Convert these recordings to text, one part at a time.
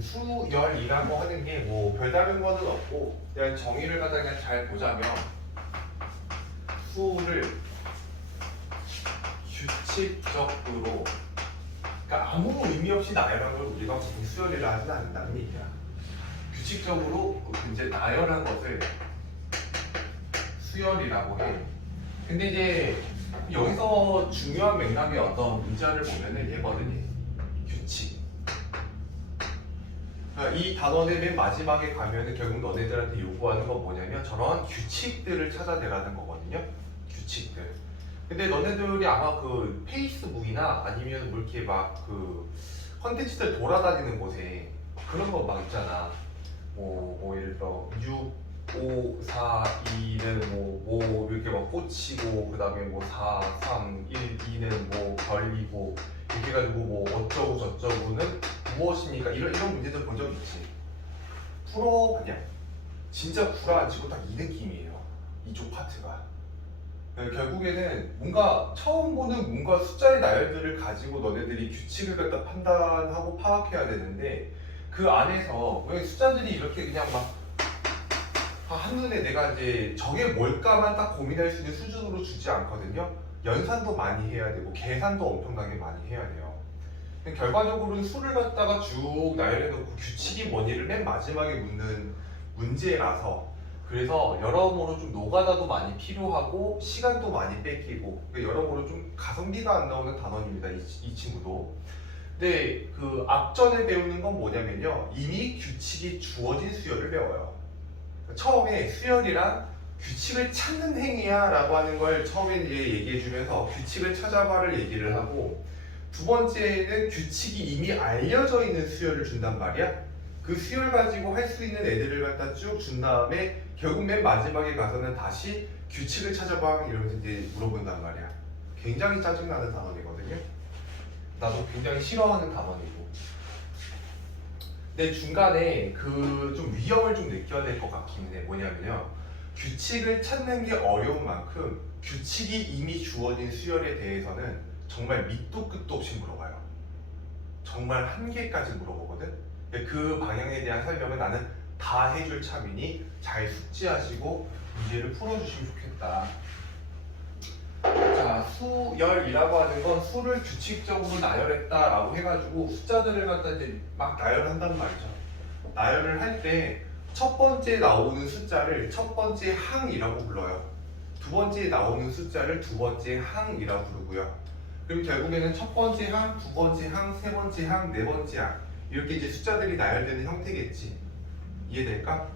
수열이라고 하는 게 뭐 별다른 거는 없고 그냥 정의를 갖다 그냥 잘 보자면 수를 규칙적으로 그러니까 아무 의미 없이 나열한 걸 우리가 보통 수열이라 하진 않는다는 얘기야. 규칙적으로 이제 나열한 것을 수열이라고 해. 근데 이제 여기서 중요한 맥락의 어떤 문자를 보면은 얘거든요. 규칙. 그러니까 이 단원의 맨 마지막에 가면은 결국 너네들한테 요구하는 건 뭐냐면 저런 규칙들을 찾아내라는 거거든요. 규칙들. 근데 너네들이 아마 그 페이스북이나 아니면 뭐 이렇게 막 그 컨텐츠들 돌아다니는 곳에 그런 거 막 있잖아. 뭐 예를 들어 6, 5, 4, 2는 뭐 이렇게 막 꽂히고 그 다음에 뭐 4, 3, 1, 2는 뭐 별이고 이렇게 해가지고 뭐 어쩌고 저쩌고는 무엇입니까? 이런 문제들 본 적 있지? 풀어 그냥 진짜 구라앉히고 딱 이 느낌이에요. 이쪽 파트가. 결국에는 뭔가 처음 보는 뭔가 숫자의 나열들을 가지고 너네들이 규칙을 갖다 판단하고 파악해야 되는데 그 안에서 왜 숫자들이 이렇게 그냥 막 한눈에 내가 이제 저게 뭘까만 딱 고민할 수 있는 수준으로 주지 않거든요. 연산도 많이 해야 되고 계산도 엄청나게 많이 해야 돼요. 결과적으로는 수를 갖다가 쭉 나열해놓고 규칙이 뭐니를 맨 마지막에 묻는 문제라서 그래서 여러모로 좀 노가다도 많이 필요하고 시간도 많이 뺏기고 여러모로 좀 가성비가 안 나오는 단원입니다. 이 친구도. 근데 그 앞전에 배우는 건 뭐냐면요. 이미 규칙이 주어진 수열을 배워요. 처음에 수열이란 규칙을 찾는 행위야 라고 하는 걸 처음에 이제 얘기해주면서 규칙을 찾아봐를 얘기를 하고 두 번째는 규칙이 이미 알려져 있는 수열을 준단 말이야. 그 수열 가지고 할 수 있는 애들을 갖다 쭉 준 다음에 결국 맨 마지막에 가서는 다시 규칙을 찾아봐 이러면서 이제 물어본단 말이야. 굉장히 짜증나는 단원이거든요. 나도 굉장히 싫어하는 단원이고. 근데 중간에 그 좀 위험을 좀 느껴야 될 것 같긴 해. 뭐냐면요. 규칙을 찾는 게 어려운 만큼 규칙이 이미 주어진 수열에 대해서는 정말 밑도 끝도 없이 물어봐요. 정말 한계까지 물어보거든. 그 방향에 대한 설명은 나는 다 해줄 참이니 잘 숙지하시고 문제를 풀어주시면 좋겠다. 자, 수열이라고 하는 건 수를 규칙적으로 나열했다라고 해가지고 숫자들을 갖다 이제 막 나열한단 말이죠. 나열을 할 때 첫 번째 나오는 숫자를 첫 번째 항이라고 불러요. 두 번째 나오는 숫자를 두 번째 항이라고 부르고요. 그럼 결국에는 첫 번째 항, 두 번째 항, 세 번째 항, 네 번째 항 이렇게 이제 숫자들이 나열되는 형태겠지. 이해될까?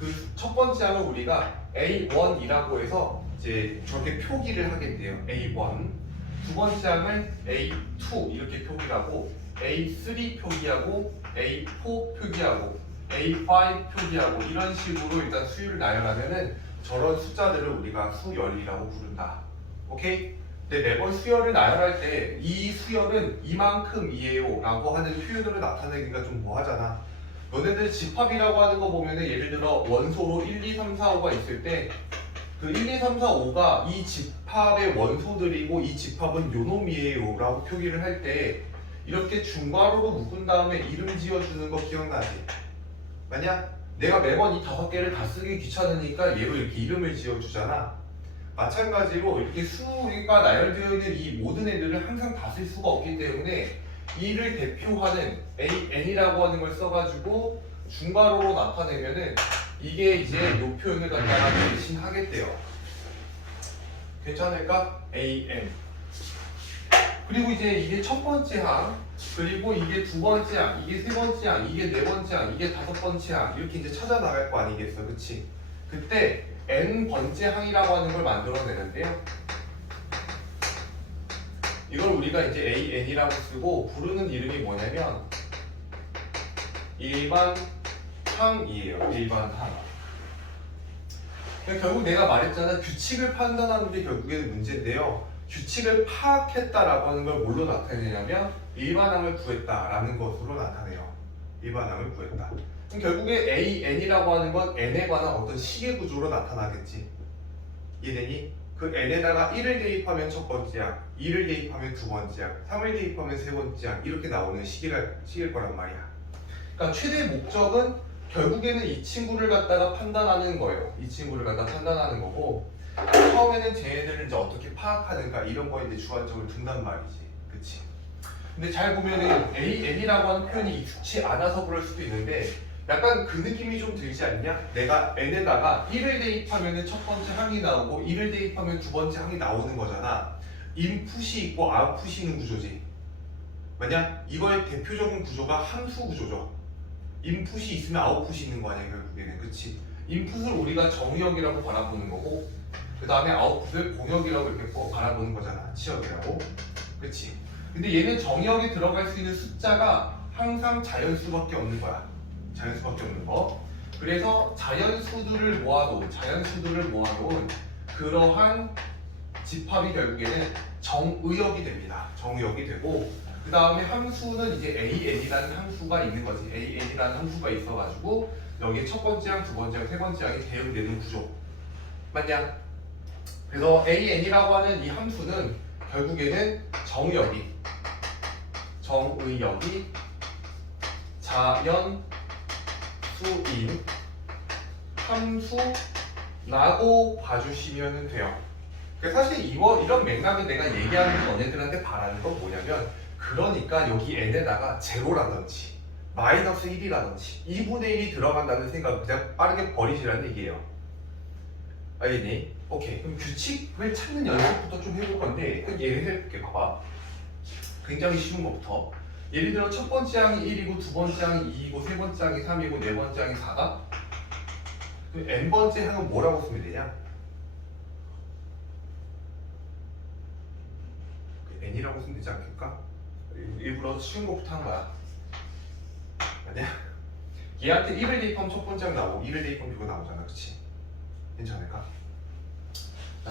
그 첫 번째 항을 우리가 A1이라고 해서 이제 저렇게 표기를 하게 돼요. A1. 두 번째 항을 A2 이렇게 표기하고 A3 표기하고 A4 표기하고 A5 표기하고 이런 식으로 일단 수율을 나열하면은 저런 숫자들을 우리가 수열이라고 부른다. 오케이? 근데 매번 수열을 나열할 때 이 수열은 이만큼이에요 라고 하는 표현으로 나타내기가 좀 뭐하잖아. 너네들 집합이라고 하는 거 보면은 예를 들어 원소로 1, 2, 3, 4, 5가 있을 때 그 1, 2, 3, 4, 5가 이 집합의 원소들이고 이 집합은 요놈이에요 라고 표기를 할 때 이렇게 중괄호로 묶은 다음에 이름 지어주는 거 기억나지? 만약 내가 매번 이 5개를 다 쓰기 귀찮으니까 얘로 이렇게 이름을 지어주잖아. 마찬가지로 이렇게 수가 나열되어 있는 이 모든 애들을 항상 다 쓸 수가 없기 때문에 이를 대표하는 AN이라고 하는 걸 써가지고 중괄호로 나타내면은 이게 이제 요 표현을 갖다가 대신하겠대요. 괜찮을까? AN. 그리고 이제 이게 첫 번째 항, 그리고 이게 두 번째 항, 이게 세 번째 항, 이게 네 번째 항, 이게 다섯 번째 항 이렇게 이제 찾아 나갈 거 아니겠어, 그치? 그때 n번째 항이라고 하는 걸 만들어내는데요. 이걸 우리가 이제 AN이라고 쓰고 부르는 이름이 뭐냐면 일반 항이에요. 일반 항. 결국 내가 말했잖아. 규칙을 판단하는 게 결국에는 문제인데요. 규칙을 파악했다라고 하는 걸 뭘로 나타내냐면 일반항을 구했다라는 것으로 나타내요. 일반항을 구했다. 그럼 결국에 AN이라고 하는 건 N에 관한 어떤 시계 구조로 나타나겠지. 이해되니? 그 N에다가 1을 대입하면 첫 번째 항, 2를 대입하면 두 번째 항, 3을 대입하면 세 번째 항 이렇게 나오는 시계일 거란 말이야. 그러니까 최대 목적은 결국에는 이 친구를 갖다가 판단하는 거예요. 이 친구를 갖다가 판단하는 거고, 처음에는 쟤네들을 이제 어떻게 파악하는가 이런 거에 이제 주관점을 둔단 말이지. 그치? 근데 잘 보면은 AN이라고 하는 표현이 익숙치 않아서 그럴 수도 있는데 약간 그 느낌이 좀 들지 않냐? 내가 n에다가 1을 대입하면 첫 번째 항이 나오고 1을 대입하면 두 번째 항이 나오는 거잖아. 인풋이 있고 아웃풋이 있는 구조지. 맞냐? 이거의 대표적인 구조가 함수 구조죠. 인풋이 있으면 아웃풋이 있는 거 아니야 결국에는. 그치? 인풋을 우리가 정의역이라고 바라보는 거고 그 다음에 아웃풋을 공역이라고 이렇게 바라보는 거잖아. 치역이라고. 그치? 근데 얘는 정의역에 들어갈 수 있는 숫자가 항상 자연수밖에 없는 거야. 자연수밖에 없는 거. 그래서 자연수들을 모아놓은 그러한 집합이 결국에는 정의역이 됩니다. 정의역이 되고 그 다음에 함수는 이제 AN이라는 함수가 있는 거지. AN이라는 함수가 있어가지고 여기에 첫 번째 항, 두 번째 항, 세 번째 항이 대응되는 구조. 맞냐? 그래서 AN이라고 하는 이 함수는 결국에는 정의역이 자연수인 함수라고 봐주시면 돼요. 그러니까 사실 이런 맥락을 내가 얘기하는 너네들한테 바라는 건 뭐냐면 그러니까 여기 n에다가 제로라든지 마이너스 1이라든지 2분의 1이 들어간다는 생각을 그냥 빠르게 버리시라는 얘기예요. 알겠니? 오케이. 그럼 규칙을 찾는 연습부터 좀 해볼 건데 예를 해볼게. 봐봐. 굉장히 쉬운 것부터. 예를 들어 첫 번째 항이 1이고 두 번째 항이 2이고 세 번째 항이 3이고 네 번째 항이 4다. 그럼 n번째 항은 뭐라고 쓰면 되냐? n이라고 쓰면 되지 않겠까? 일부러 쉬운 것부터 한 거야. 아니야? 얘한테 1을 대입하면 첫 번째 항 나오고 2를 대입하면 이거 나오잖아. 그치? 괜찮을까?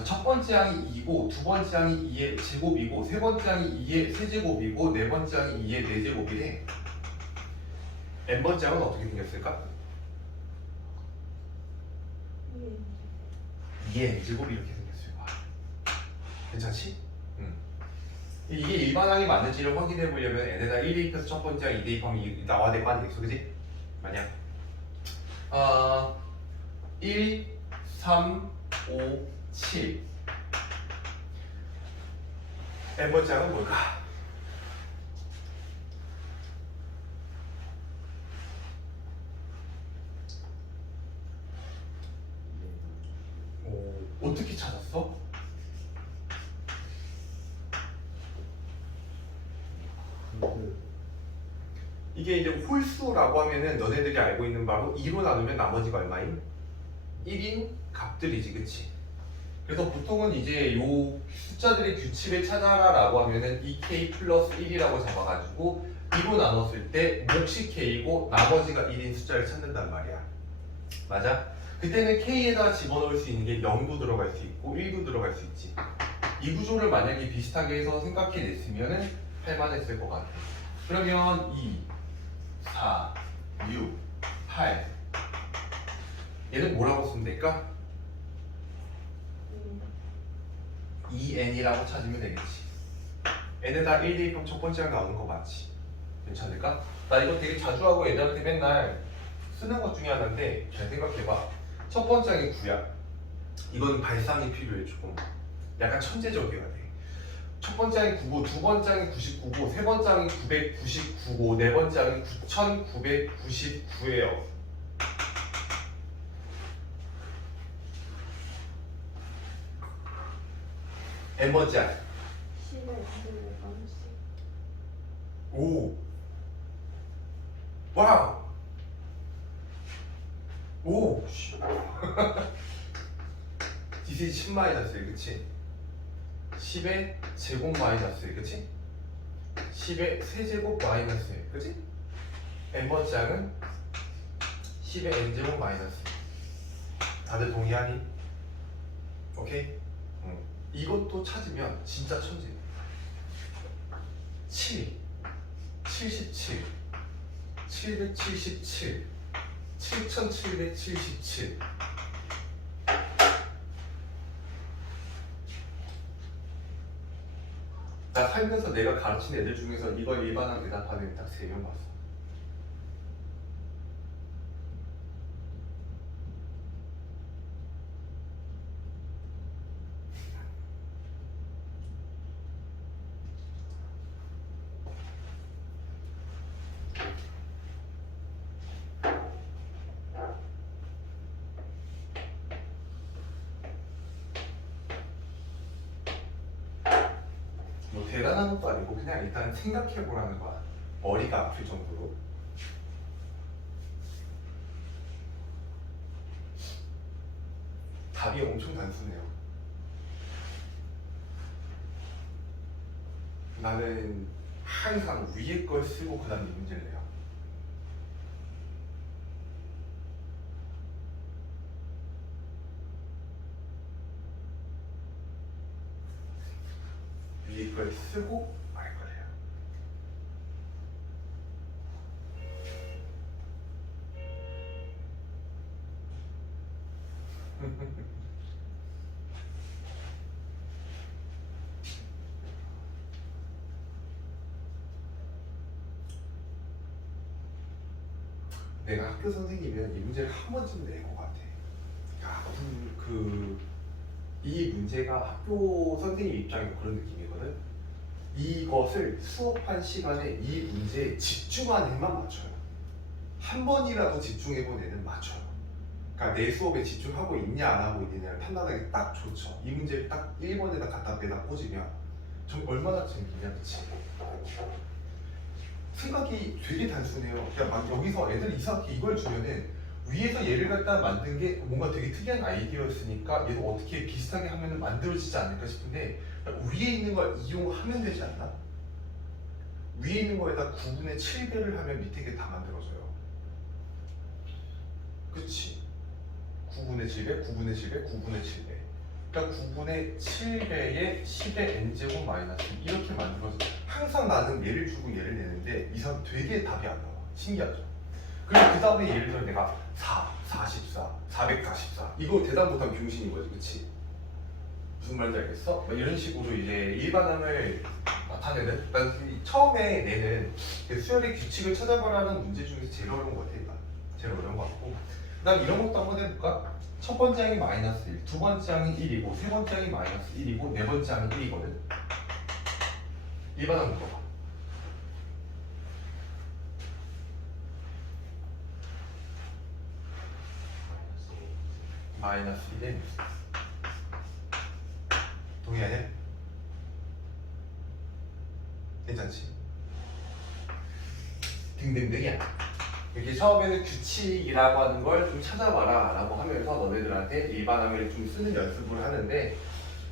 첫 번째 항이 2고 두 번째 항이 2의 제곱이고 세 번째 항이 2의 세제곱이고 네 번째 항이 2의 네제곱이래. n번째 항은 어떻게 생겼을까? 2의 n제곱이 이렇게 생겼을 거야. 괜찮지? 이게 일반항이 맞는지를 확인해 보려면 n에다 1 대입해서 첫 번째 항 2 대입하면 2 나와야 될 거 아니겠어? 그지? 만약 1, 3, 5, 7 n번째 항은 뭘까? 어떻게 찾았어? 이게 이제 홀수라고 하면은 너네들이 알고 있는 바로 2로 나누면 나머지가 얼마인? 1인 값들이지, 그치? 그래서 보통은 이제 요 숫자들의 규칙을 찾아라라고 하면은 2k 플러스 1이라고 잡아가지고 2로 나눴을 때 몫이 k이고 나머지가 1인 숫자를 찾는단 말이야. 맞아? 그때는 k에다 집어넣을 수 있는 게 0도 들어갈 수 있고 1도 들어갈 수 있지. 이 구조를 만약에 비슷하게 해서 생각해냈으면은 할만했을 것 같아. 그러면 2, 4, 6, 8 얘는 뭐라고 쓰면 될까? 2n이라고 찾으면 되겠지. n에다 1 대입하면 첫 번째 항 나오는 거 맞지? 괜찮을까? 나 이거 되게 자주 하고 애들한테 맨날 쓰는 것 중에 하나인데 잘 생각해봐. 첫 번째 항이 9야. 이건 발상이 필요해. 조금 약간 천재적이어야 돼. 첫 번째 항이 9고 두 번째 항이 99고 세 번째 항이 999고 네 번째 항이 9999예요. n번째 항. 5. 와우. 오. 디스 10 마이너스 1, 그치? 10의 제곱 마이너스 1, 그치? 10의 세제곱 마이너스 1, 그치? n번째 항은 10의 n제곱 마이너스 1. 다들 동의하니? 오케이? 이것도 찾으면 진짜 천재. 7, 77, 777, 7777. 나 살면서 내가 가르친 애들 중에서 이걸 일반항 대답하는 애 딱 3명 봤어. 대단한 것도 아니고 그냥 일단 생각해보라는 거야. 머리가 아플 정도로. 답이 엄청 단순해요. 나는 항상 위에 걸 쓰고 그 다음에 문제를 내요. 위에 걸 쓰고 아래 걸 해요. 내가 학교 선생님이면 이 문제를 한 번쯤 낼 것 같아. 야, 이 문제가 학교 선생님 입장에서 그런 느낌이거든. 이것을 수업한 시간에 이 문제에 집중한 애만 맞춰요. 한 번이라도 집중해본 애는 맞춰요. 그러니까 내 수업에 집중하고 있냐 안 하고 있느냐를 판단하기 딱 좋죠. 이 문제를 딱 1번에다 갖다 빼다 꽂으면 좀 얼마나 재밌냐, 그치? 생각이 되게 단순해요. 그냥 막 여기서 애들 이상하게 이걸 주면은 위에서 얘를 갖다 만든 게 뭔가 되게 특이한 아이디어였으니까 얘도 어떻게 비슷하게 하면 만들어지지 않을까 싶은데 위에 있는 걸 이용하면 되지 않나? 위에 있는 거에다 9분의 7배를 하면 밑에 게 다 만들어져요. 그치? 9분의 7배, 9분의 7배, 9분의 7배. 그러니까 9분의 7배의 10의 n제곱 마이너스 이렇게 만들어서 항상 나는 얘를 주고 얘를 내는데 이 사람 되게 답이 안 나와. 신기하죠? 그리고 그 다음에 예를 들어 내가 4, 44, 444 이거 대답 못한 병신인 거지, 그치? 무슨 말인지 알겠어? 이런 식으로 이제 일반항을 나타내는, 처음에 내는 수열의 규칙을 찾아보라는 문제 중에서 제일 어려운 것 같아. 제일 어려운 것 같고, 그 다음 이런 것도 한번 해볼까? 첫 번째 항이 마이너스 1, 두 번째 항이 1이고, 세 번째 항이 마이너스 1이고, 네 번째 항이 1이거든. 일반항 물어봐. 마이너스 1에 동의하냐? 괜찮지? 등등등이야. 이렇게 처음에는 규칙이라고 하는 걸 좀 찾아봐라 라고 하면서 너네들한테 일반항을 좀 쓰는 연습을 하는데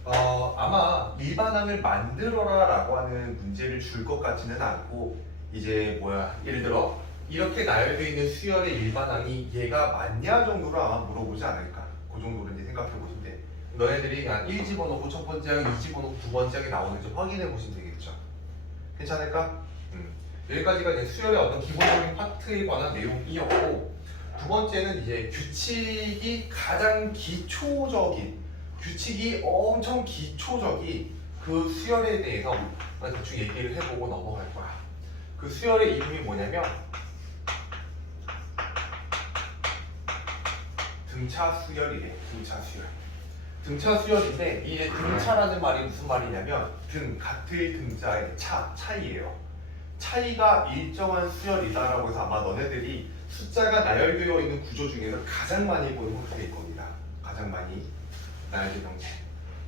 아마 일반항을 만들어라 라고 하는 문제를 줄 것 같지는 않고 이제 예를 들어 이렇게 나열되어 있는 수열의 일반항이 얘가 맞냐 정도로 아마 물어보지 않을까. 그 정도로 이제 생각해 보시면 돼. 너네들이 그냥 1 집어넣고 첫 번째 항, 2 집어넣고 두 번째 항이 나오는지 확인해 보시면 되겠죠. 괜찮을까? 여기까지가 이제 수열의 어떤 기본적인 파트에 관한 내용이었고, 두 번째는 이제 규칙이 가장 기초적인, 규칙이 엄청 기초적인 그 수열에 대해서 대충 얘기를 해보고 넘어갈 거야. 그 수열의 이름이 뭐냐면 등차 수열이래. 등차 수열. 등차 수열인데 이 등차라는 말이 무슨 말이냐면 같을 등자의 차이예요. 차이가 일정한 수열이다라고 해서 아마 너네들이 숫자가 나열되어 있는 구조 중에서 가장 많이 보는 형태일 겁니다. 가장 많이 나열된 형태.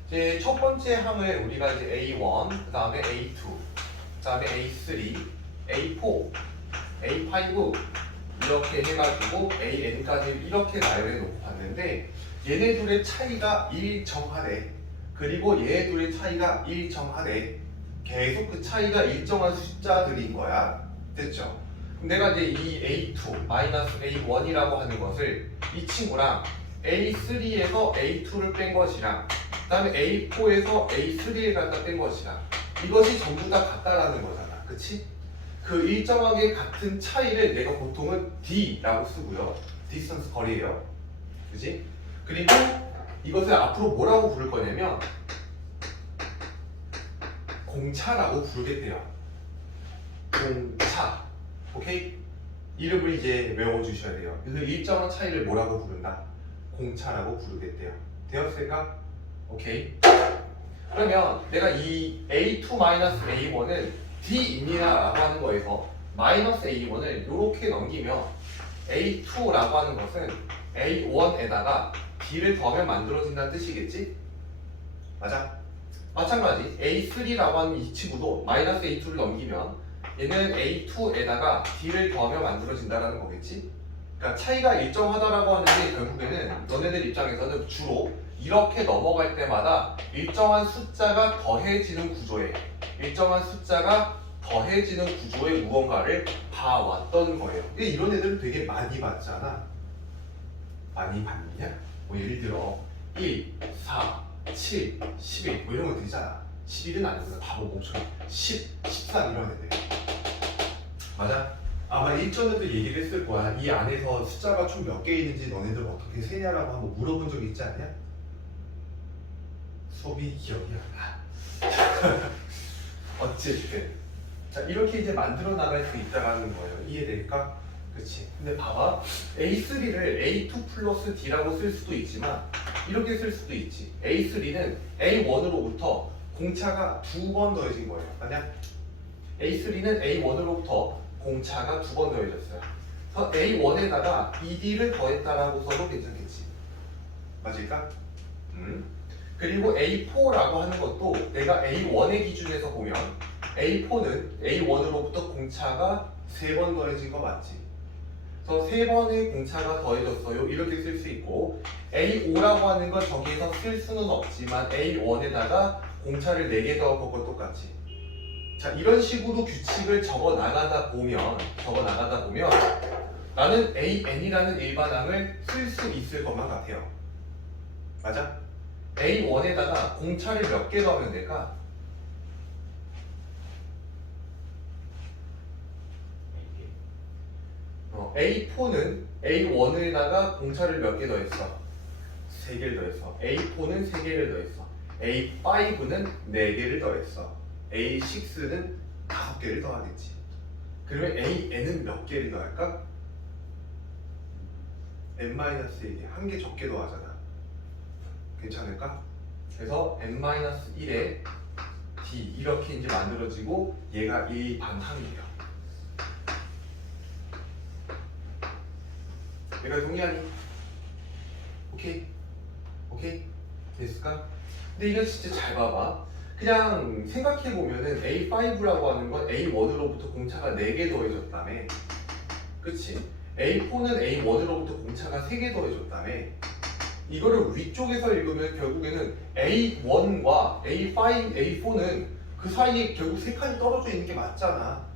이제 첫 번째 항을 우리가 이제 A1, 그 다음에 A2, 그 다음에 A3, A4, A5 이렇게 해가지고 AN까지 이렇게 나열해 놓고 봤는데 얘네 둘의 차이가 일정하래. 그리고 얘네 둘의 차이가 일정하래. 계속 그 차이가 일정한 숫자들인 거야. 됐죠? 그럼 내가 이제 이 A2, 마이너스 A1이라고 하는 것을 이 친구랑 A3에서 A2를 뺀 것이랑 그 다음에 A4에서 A3를 갖다 뺀 것이랑 이것이 전부 다 같다라는 거잖아. 그치? 그 일정하게 같은 차이를 내가 보통은 D라고 쓰고요. 디스턴스 거리예요. 그치? 그리고 이것을 앞으로 뭐라고 부를 거냐면 공차라고 부르겠대요. 공차. 오케이? 이름을 이제 외워주셔야 돼요. 그래서 일정한 차이를 뭐라고 부른다? 공차라고 부르겠대요. 되었을까? 오케이. 그러면 내가 이 A2-A1은 D입니다라고 하는 거에서 마이너스 A1을 이렇게 넘기면 A2라고 하는 것은 A1에다가 D를 더하면 만들어진다는 뜻이겠지? 맞아? 마찬가지 A3라고 하는 이 친구도 마이너스 A2를 넘기면 얘는 A2에다가 D를 더하면 만들어진다는 거겠지? 그러니까 차이가 일정하다라고 하는 게 결국에는 너네들 입장에서는 주로 이렇게 넘어갈 때마다 일정한 숫자가 더해지는 구조에 무언가를 봐왔던 거예요. 근데 이런 애들은 되게 많이 봤잖아. 많이 봤냐? 뭐 예를 들어 1, 4, 7, 11 뭐 이런 거 되잖아. 11은 아니구나. 바보 멍청이. 10, 13 이런 애들. 맞아? 아마 일전에도 얘기를 했을 거야. 이 안에서 숫자가 총 몇 개 있는지 너네들 어떻게 세냐라고 한번 물어본 적 있지 않냐? 수업이 기억이 안 나. 어쨌든 자 이렇게 이제 만들어 나갈 수 있다는 거예요. 이해될까? 그치? 근데 봐봐 A3를 A2 플러스 D라고 쓸 수도 있지만 이렇게 쓸 수도 있지. A3는 A1으로부터 공차가 2번 더해진 거예요. 맞냐? A3는 A1으로부터 공차가 2번 더해졌어요. 그래서 A1에다가 ED를 더했다라고 써도 괜찮겠지. 맞을까? 그리고 A4라고 하는 것도 내가 A1의 기준에서 보면 A4는 A1으로부터 공차가 3번 더해진 거 맞지? 그래서 3번의 공차가 더해졌어요. 이렇게 쓸 수 있고 A5라고 하는 건 저기에서 쓸 수는 없지만 A1에다가 공차를 4개 더한 것과 똑같이 자 이런 식으로 규칙을 적어 나가다 보면 나는 AN이라는 일반항을 쓸 수 있을 것만 같아요. 맞아? A1에다가 공차를 몇 개 더하면 될까? A4는 A1에다가 공차를 몇 개 더했어? 3개를 더했어. A4는 3개를 더했어. A5는 4개를 더했어. A6는 5개를 더하겠지. 그러면 AN은 몇 개를 더할까? N-1개, 한 개 적게 더하잖아. 괜찮을까? 그래서 N-1에 D 이렇게 이제 만들어지고 얘가 이 반항이에요. 얘가 동의하니? 오케이? 됐을까? 근데 이거 진짜 잘 봐봐. 그냥 생각해보면은 A5라고 하는 건 A1으로부터 공차가 4개 더해졌다며. 그치? A4는 A1으로부터 공차가 3개 더해졌다며. 이거를 위쪽에서 읽으면 결국에는 A1과 A5, A4는 그 사이에 결국 3칸이 떨어져 있는 게 맞잖아.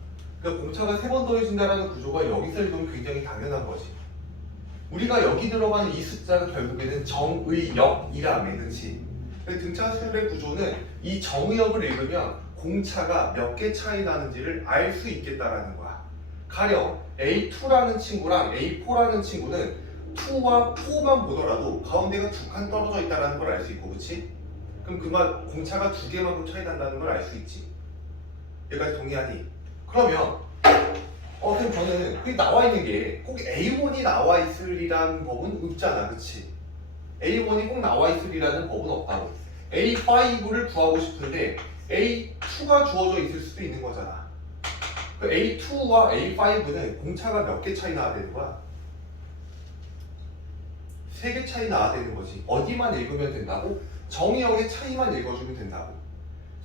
그러니까 공차가 3번 더해진다는 구조가 여기서 읽으면 굉장히 당연한 거지. 우리가 여기 들어가는 이 숫자가 결국에는 정의역이라며, 그치? 등차수열의 구조는 이 정의역을 읽으면 공차가 몇 개 차이 나는지를 알 수 있겠다라는 거야. 가령 A2라는 친구랑 A4라는 친구는 2와 4만 보더라도 가운데가 2칸 떨어져 있다는 걸 알 수 있고, 그치? 그럼 그만 공차가 2개만큼 차이 난다는 걸 알 수 있지. 여기까지 동의하니? 그러면 그럼 저는 여기 나와 있는 게 꼭 A1이 나와 있으리라는 법은 없잖아, 그치? A1이 꼭 나와 있으리라는 법은 없다고. A5를 구하고 싶은데 A2가 주어져 있을 수도 있는 거잖아. A2와 A5는 공차가 몇 개 차이 나야 되는 거야? 3개 차이 나야 되는 거지. 어디만 읽으면 된다고? 정의역의 차이만 읽어주면 된다고.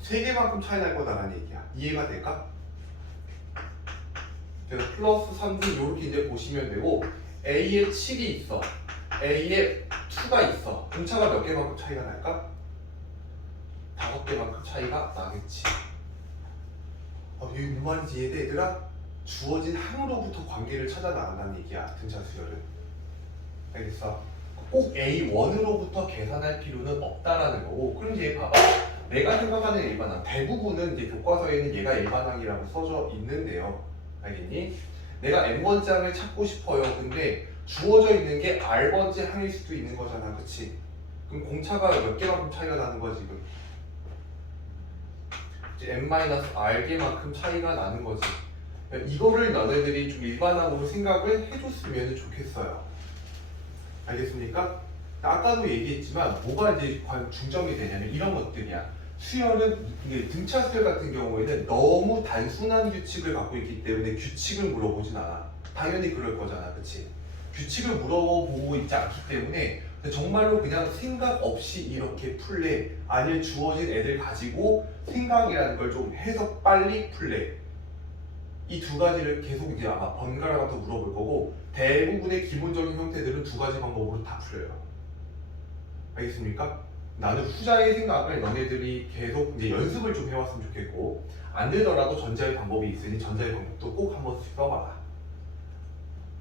3개만큼 차이 날 거다라는 얘기야. 이해가 될까? 그래서 플러스 3분 이렇게 이제 보시면 되고 A에 7이 있어. A에 2가 있어. 공차가 몇 개만큼 차이가 날까? 5개만큼 차이가 나겠지. 이게 무슨 말인지 이해돼 얘들아? 주어진 항으로부터 관계를 찾아 나간다는 얘기야. 등차 수열은. 알겠어? 꼭 A1으로부터 계산할 필요는 없다라는 거고. 그럼 이제 봐봐. 내가 생각하는 일반항 대부분은 이제 교과서에는 얘가 일반항이라고 써져 있는데요. 알겠니? 내가 N번째 찾고 싶어요. 근데 주어져 있는 게 R번째 항일 수도 있는 거잖아. 그치? 그럼 공차가 몇 개만큼 차이가 나는 거야 지금? 이제 N-R개만큼 차이가 나는 거지. 이거를 너네들이 좀 일반항으로 생각을 해줬으면 좋겠어요. 알겠습니까? 아까도 얘기했지만 뭐가 이제 과연 중점이 되냐면 이런 것들이야. 수열은 이게 등차 수열 같은 경우에는 너무 단순한 규칙을 갖고 있기 때문에 규칙을 물어보진 않아. 당연히 그럴 거잖아, 그치? 규칙을 물어보고 있지 않기 때문에 정말로 그냥 생각 없이 이렇게 풀래, 아니면 주어진 애들 가지고 생각이라는 걸 좀 해서 빨리 풀래. 이 두 가지를 계속 이제 아마 번갈아 가면서 물어볼 거고, 대부분의 기본적인 형태들은 두 가지 방법으로 다 풀려요. 알겠습니까? 나는 후자의 생각을 너네들이 계속 이제 연습을 좀 해왔으면 좋겠고, 안 되더라도 전자의 방법이 있으니 전자의 방법도 꼭 한 번씩 써봐라.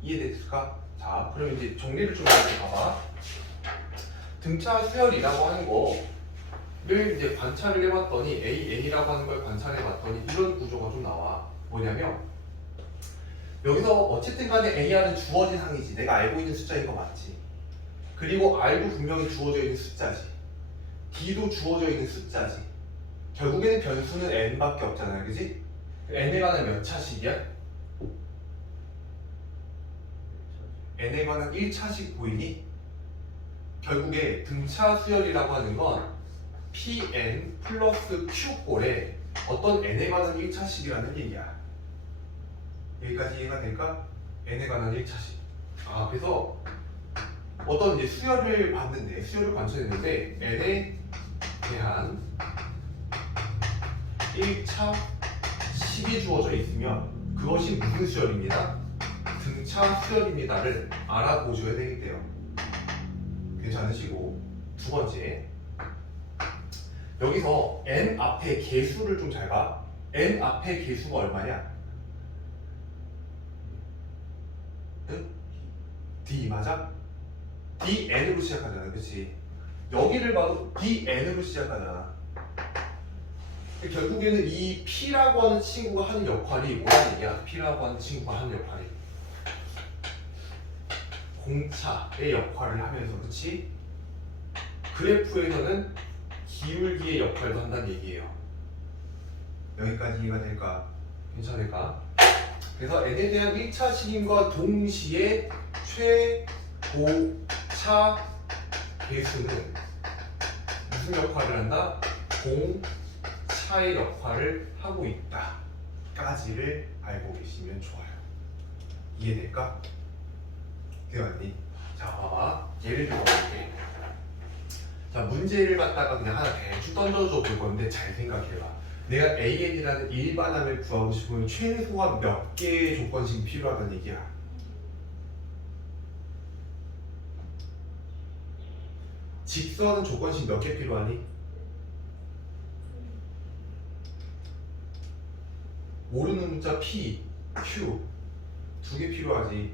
이해됐을까? 자, 그럼 이제 정리를 좀 해볼게. 봐봐. 등차 수열이라고 하는 거를 이제 관찰을 해봤더니, AN이라고 하는 걸 관찰해봤더니 이런 구조가 좀 나와. 뭐냐면, 여기서 어쨌든 간에 A하는 주어진 항이지. 내가 알고 있는 숫자인 거 맞지. 그리고 R도 분명히 주어져 있는 숫자지. D도 주어져 있는 숫자지. 결국에는 변수는 N밖에 없잖아요. 그지? N에 관한 몇 차식이야? N에 관한 1차식 보이니? 결국에 등차 수열이라고 하는 건 Pn 플러스 Q꼴에 어떤 N에 관한 1차식이라는 얘기야. 여기까지 이해가 될까? N에 관한 1차식. 아, 그래서 어떤 이제 수열을 봤는데, 수열을 관찰했는데 N에 대한 1차식이 주어져 있으면 그것이 무슨 수열입니다? 등차 수열입니다를 알아보셔야 되겠대요. 괜찮으시고, 두 번째, 여기서 n 앞에 개수를 좀 잘 봐. n 앞에 개수가 얼마냐? 응? d 맞아? dn으로 시작하잖아, 그렇지? 여기를 봐도 dn으로 시작하잖아. 결국에는 이 p라고 하는 친구가 하는 역할이 뭐라는 얘기야? p라고 하는 친구가 하는 역할이 공차의 역할을 하면서, 그치? 그래프에서는 기울기의 역할도 한다는 얘기예요. 여기까지 이해가 될까? 괜찮을까? 그래서 n에 대한 1차식임과 동시에 최고차 개수는 무슨 역할을 한다? 공차의 역할을 하고 있다 까지를 알고 계시면 좋아요. 이해될까? 되었니? 자, 봐봐. 예를 들어볼게. 자, 문제를 갖다가 그냥 하나 대충 던져줘 볼 건데 잘 생각해봐. 내가 AN이라는 일반항을 구하고 싶으면 최소한 몇 개의 조건식이 필요하다는 얘기야. 직선은 조건식 몇 개 필요하니? 모르는 문자 P, Q 두 개 필요하지.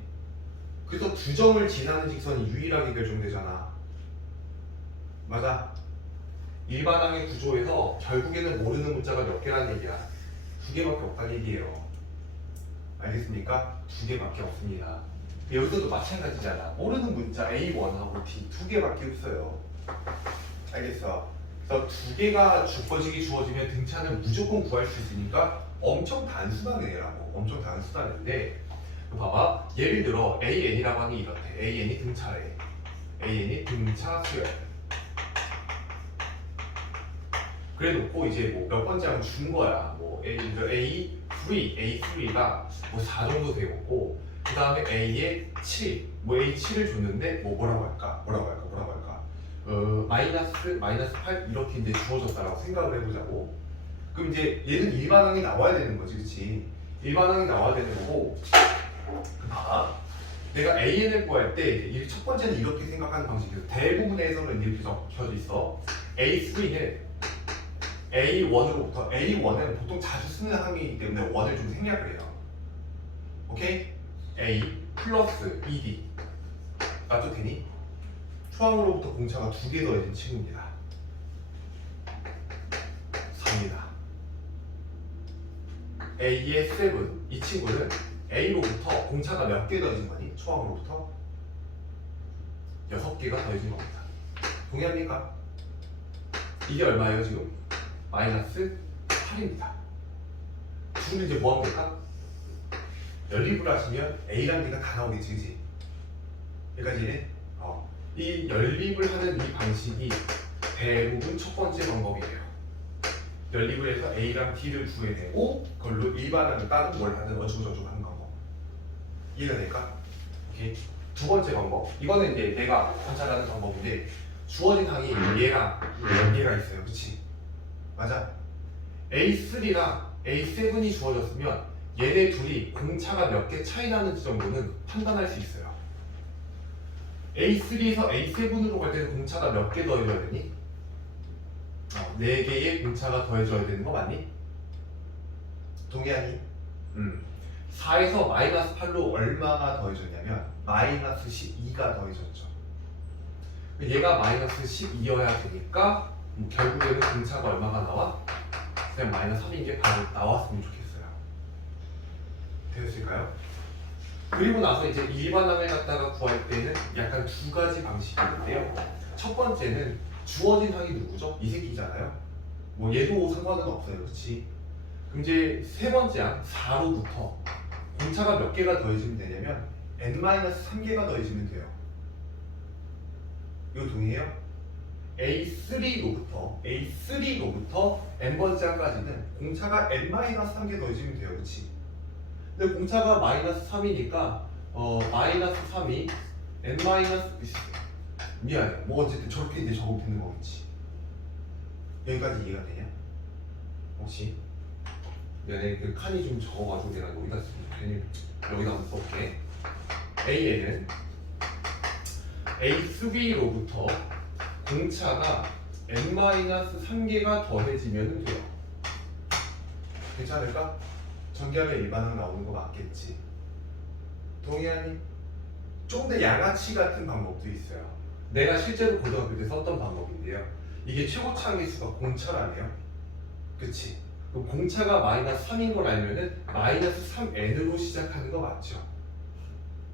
그래서 두 점을 지나는 직선이 유일하게 결정되잖아. 맞아. 일반항의 구조에서 결국에는 모르는 문자가 몇 개라는 얘기야? 두 개밖에 없다는 얘기예요. 알겠습니까? 두 개밖에 없습니다. 여기서도 마찬가지잖아. 모르는 문자 A1하고 D 두 개밖에 없어요. 알겠어? 그래서 두 개가 조건식이 주어지면 등차는 무조건 구할 수 있으니까 엄청 단순한 애라고. 엄청 단순한 애인데, 봐봐. 예를 들어 AN이라고 하는 게 이렇대. AN이 등차래. AN이 등차 수열. 그래 놓고 이제 뭐 몇 번째 하면 준 거야. 뭐 A3가 뭐 4 정도 되고, 그 다음에 A에 7, 뭐 A7을 줬는데 뭐 뭐라고 할까? 마이너스 8 이렇게 이제 주어졌다라고 생각을 해보자고. 그럼 이제 얘는 일반항이 나와야 되는 거지, 그렇지? 일반항이 나와야 되는 거고. 봐. 내가 AN을 구할 때 첫 번째는 이렇게 생각하는 방식이에요. 대부분에서는 이렇게 적혀져 있어. A3는 A1으로부터, A1은 보통 자주 쓰는 항이기 때문에 1을 좀 생략을 해요. 오케이? A 플러스 ED 맞죠? 되니? 초항으로부터 공차가 두 개 더해진 친구입니다. 3이다. A의 7, 이 친구는 A로부터 공차가 몇 개 더해진 거니? 초항으로부터 6개가 더해진 겁니다. 동의합니까? 이게 얼마예요 지금? 마이너스 8입니다. 둘을 이제 뭐 하면 될까? 연립을 하시면 A랑 D가 다 나오겠지, 그치? 여기까지 이해? 이 연립을 하는 이 방식이 대부분 첫 번째 방법이에요. 연립을 해서 A랑 D를 구해내고 그걸로 일반항을 다른 뭘 하든 어쩌고저쩌고 하는 방법. 이해가 될까? 오케이. 두 번째 방법. 이거는 이제 내가 관찰하는 방법인데 주어진 항이 얘랑 얘가 있어요. 그치? 맞아. A3랑 A7이 주어졌으면 얘네 둘이 공차가 몇 개 차이 나는지 정도는 판단할 수 있어요. A3에서 A7으로 갈 때는 공차가 몇 개 더해줘야 되니? 4개의 공차가 더해줘야 되는 거 맞니? 동의하니? 4에서 마이너스 8로 얼마가 더해졌냐면 마이너스 12가 더해졌죠. 얘가 마이너스 12여야 되니까 결국에는 공차가 얼마가 나와? 그냥 마이너스 3인 게 바로 나왔으면 좋겠어요. 되었을까요? 그리고 나서 이제 일반항을 갖다가 구할 때는 약간 두 가지 방식이 있는데요. 첫 번째는 주어진 항이 누구죠? 이 새끼잖아요. 뭐 얘도 상관은 없어요. 그렇지? 그럼 이제 세 번째 항 4로부터 공차가 몇 개가 더해지면 되냐면 n-3개가 더해지면 돼요. 이거 동의해요? A3로부터 n번째 항까지는 공차가 n-3개 더해지면 돼요. 그렇지? 근데 공차가 마이너스 3이니까 마이너스 3이 n 미안해. 뭐 어쨌든 저렇게 이제 적으면 되는 거겠지. 여기까지 이해가 되냐? 혹시? 미안해. 그 칸이 좀 적어가지고 내가 여기다 괜히 여기다 한번 써볼게. A에는 A3로부터 공차가 n-3개가 더해지면 돼요. 괜찮을까? 전개하면 일반항 나오는 거 맞겠지? 동의하니? 좀 더 양아치 같은 방법도 있어요. 내가 실제로 고등학교 때 썼던 방법인데요. 이게 최고차 항의수가 공차라네요. 그치? 그럼 공차가 마이너스 3인 걸 알면은 마이너스 3n으로 시작하는 거 맞죠?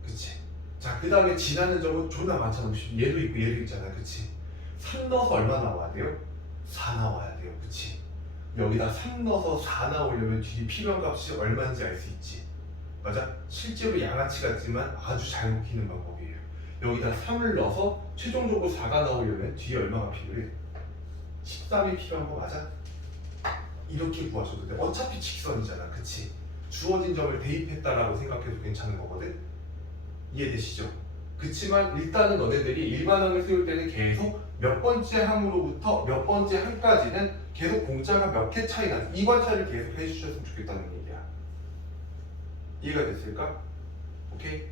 그치? 자, 그 다음에 지나는 점은 존나 많잖아. 얘도 있고 얘도 있잖아. 그치? 3 넣어서 얼마 나와야 돼요? 4 나와야 돼요. 그치? 여기다 3 넣어서 4 나오려면 뒤에 필요한값이 얼마인지 알 수 있지. 맞아? 실제로 양아치 같지만 아주 잘 먹히는 방법이에요. 여기다 3을 넣어서 최종적으로 4가 나오려면 뒤에 얼마가 필요해? 13이 필요한 거 맞아? 이렇게 구하셔도 돼. 어차피 직선이잖아. 그치? 주어진 점을 대입했다라고 생각해도 괜찮은 거거든? 이해되시죠? 그치만 일단은 너네들이 일반항을 세울 때는 계속 몇 번째 항으로부터 몇 번째 항까지는 계속 공차가 몇 개 차이 나지. 이 관찰을 계속 해주셨으면 좋겠다는 얘기야. 이해가 됐을까? 오케이?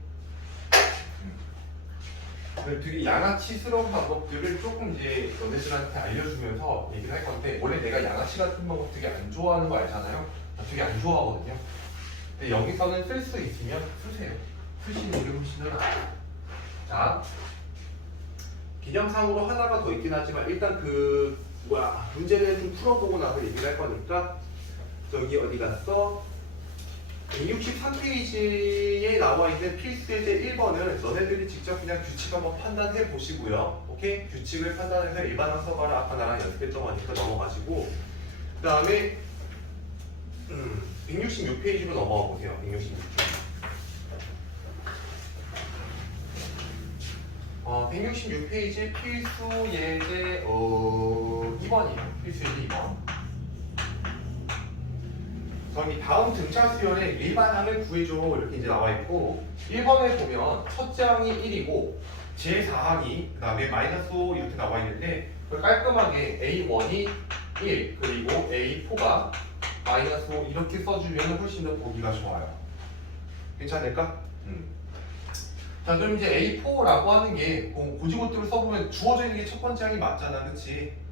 되게 양아치스러운 방법들을 조금 이제 너네들한테 알려주면서 얘기를 할 건데, 원래 내가 양아치 같은 방법 되게 안 좋아하는 거 알잖아요? 나 되게 안 좋아하거든요. 근데 여기서는 쓸 수 있으면 쓰세요. 쓰시는 어려우시는 않아요. 자, 개념상으로 하나가 더 있긴 하지만 일단 문제를 좀 풀어보고 나서 얘기를 할 거니까 저기 어디 갔어? 163페이지에 나와 있는 필수 예제 1번을 너네들이 직접 그냥 규칙 한번 판단해 보시고요. 오케이? 규칙을 판단해서 일반항 써봐라. 아까 나랑 연습했던 거니까 넘어가시고, 그 다음에 166페이지로 넘어가 보세요. 166페이지. 166페이지 필수 예제 2번이에요. 필수 예제 2번. 저기 다음 등차 수열에 일반항을 구해줘 이렇게 이제 나와 있고, 1번에 보면 첫째 항이 1이고 제4항이 그 다음에 마이너스 5 이렇게 나와 있는데, 그걸 깔끔하게 A1이 1 그리고 A4가 마이너스 5 이렇게 써주면 훨씬 더 보기가 좋아요. 괜찮을까? 자, 그럼 이제 A4라고 하는 게 고지고대로 써보면 주어져 있는 게 첫 번째 항이 맞잖아. 그치?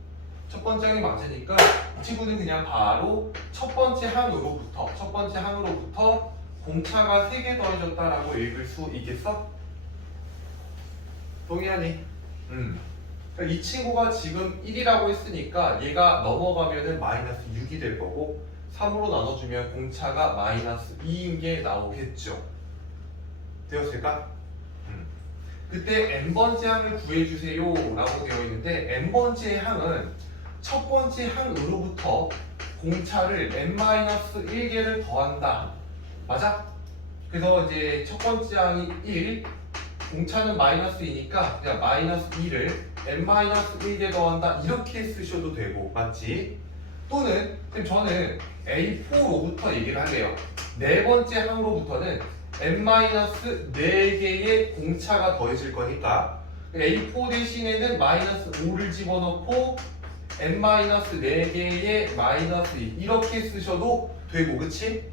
첫 번째 항이 맞으니까 이 친구는 그냥 바로 첫 번째 항으로부터 공차가 3개 더해졌다라고 읽을 수 있겠어? 동의하니? 그러니까 이 친구가 지금 1이라고 했으니까 얘가 넘어가면은 마이너스 6이 될 거고, 3으로 나눠주면 공차가 마이너스 2인 게 나오겠죠. 되었을까? 그때 n번째 항을 구해주세요 라고 되어 있는데, n번째 항은 첫 번째 항으로부터 공차를 n-1개를 더한다. 맞아? 그래서 이제 첫 번째 항이 1, 공차는 마이너스 2니까 그냥 마이너스 2를 n-1개 더한다. 이렇게 쓰셔도 되고, 맞지? 또는 저는 A4로부터 얘기를 할래요. 네 번째 항으로부터는 n-4개의 공차가 더해질 거니까 A4 대신에는 -5를 집어넣고 n-4개의 -2 이렇게 쓰셔도 되고, 그치?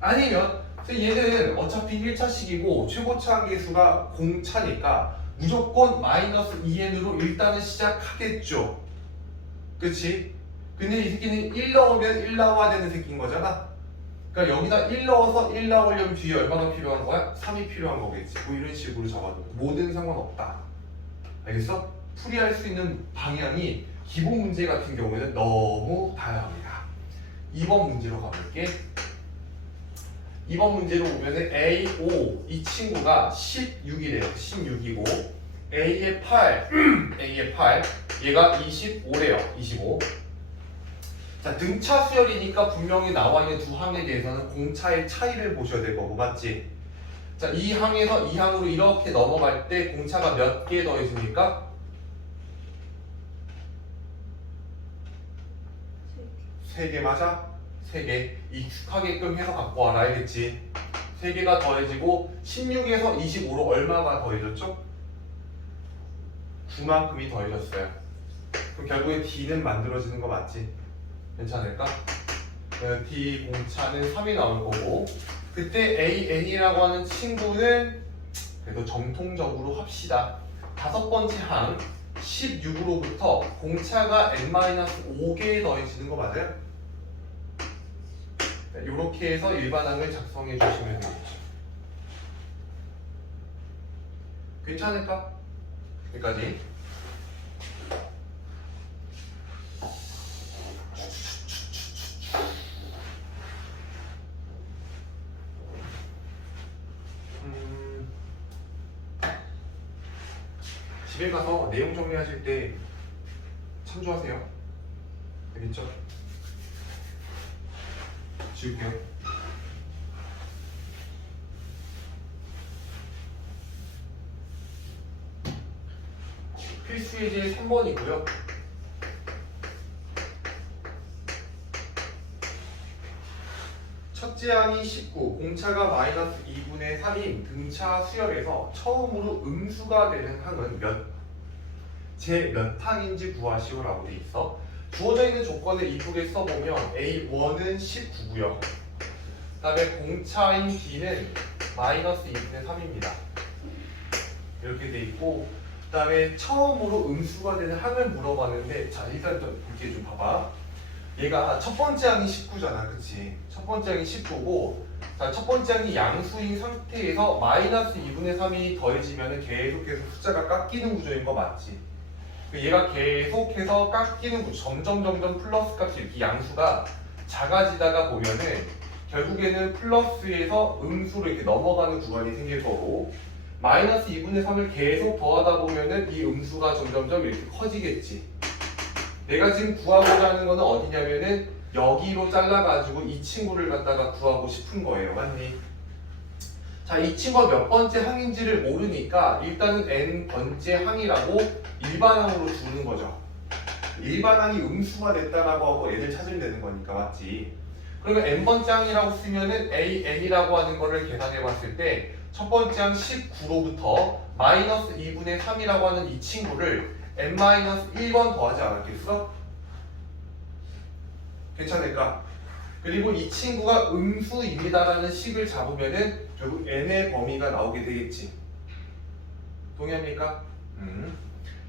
아니면 얘는 어차피 1차식이고 최고차 한계수가 공차니까 무조건 -2n으로 일단은 시작하겠죠. 그치? 근데 이 새끼는 1 넣으면 1 나와야 되는 새끼인 거잖아. 그러니까 여기다 1 넣어서 1 나오려면 뒤에 얼마가 필요한 거야? 3이 필요한 거겠지. 뭐 이런 식으로 적어도 뭐든 상관없다. 알겠어? 풀이할 수 있는 방향이 기본 문제 같은 경우에는 너무 다양합니다. 2번 문제로 가볼게. 2번 문제로 보면은 A5 이 친구가 16이래요. 16이고 A의 8 A의 8 얘가 25래요. 25. 자, 등차 수열이니까 분명히 나와 있는 두 항에 대해서는 공차의 차이를 보셔야 될 거고, 맞지? 자, 이 항에서 이 항으로 이렇게 넘어갈 때 공차가 몇 개 더해집니까? 3개 맞아? 3개. 익숙하게끔 해서 갖고 와라, 알겠지? 3개가 더해지고 16에서 25로 얼마가 더해졌죠? 9만큼이 더해졌어요. 그럼 결국에 D는 만들어지는 거 맞지? 괜찮을까? D 공차는 3이 나올 거고, 그때 AN이라고 하는 친구는 그래도 정통적으로 합시다. 5번째 항 16으로부터 공차가 n-5개 더해지는 거 맞아요? 이렇게 해서 일반항을 작성해 주시면 되겠죠. 괜찮을까? 여기까지. 집에 가서 내용 정리하실 때 참조하세요. 알겠죠? 지울게요. 필수 예제 3번이고요. 첫째 항이 19, 공차가 -2분의 3인 등차 수열에서 처음으로 음수가 되는 항은 제 몇 항인지 구하시오라고 돼 있어. 주어져 있는 조건을 이쁘게 써보면 A1은 19고요. 그 다음에 공차인 D는 -2분의 3입니다. 이렇게 돼 있고, 그 다음에 처음으로 음수가 되는 항을 물어봤는데, 자, 일단 좀 이렇게 좀 봐봐. 얘가 첫 번째 항이 19잖아, 그치? 첫 번째 항이 19고, 자, 첫 번째 항이 양수인 상태에서 -2분의 3이 더해지면 계속해서 숫자가 깎이는 구조인 거 맞지? 얘가 계속해서 깎이는 구조, 점점 플러스 값이 이렇게 양수가 작아지다가 보면은 결국에는 플러스에서 음수로 이렇게 넘어가는 구간이 생길 거고, -2분의 3을 계속 더하다 보면은 이 음수가 점점 이렇게 커지겠지. 내가 지금 구하고자 하는 거는 어디냐면은 여기로 잘라가지고 이 친구를 갖다가 구하고 싶은 거예요. 맞니? 자, 이 친구가 몇 번째 항인지를 모르니까 일단은 n번째 항이라고 일반항으로 두는 거죠. 일반항이 음수가 됐다라고 하고 n을 찾으면 되는 거니까, 맞지? 그러면 n번째 항이라고 쓰면은 an이라고 하는 거를 계산해 봤을 때 첫 번째 항 19로부터 -2분의 3이라고 하는 이 친구를 n-1번 더하지 않았겠어? 괜찮을까? 그리고 이 친구가 음수입니다라는 식을 잡으면은 결국 n의 범위가 나오게 되겠지. 동의합니까?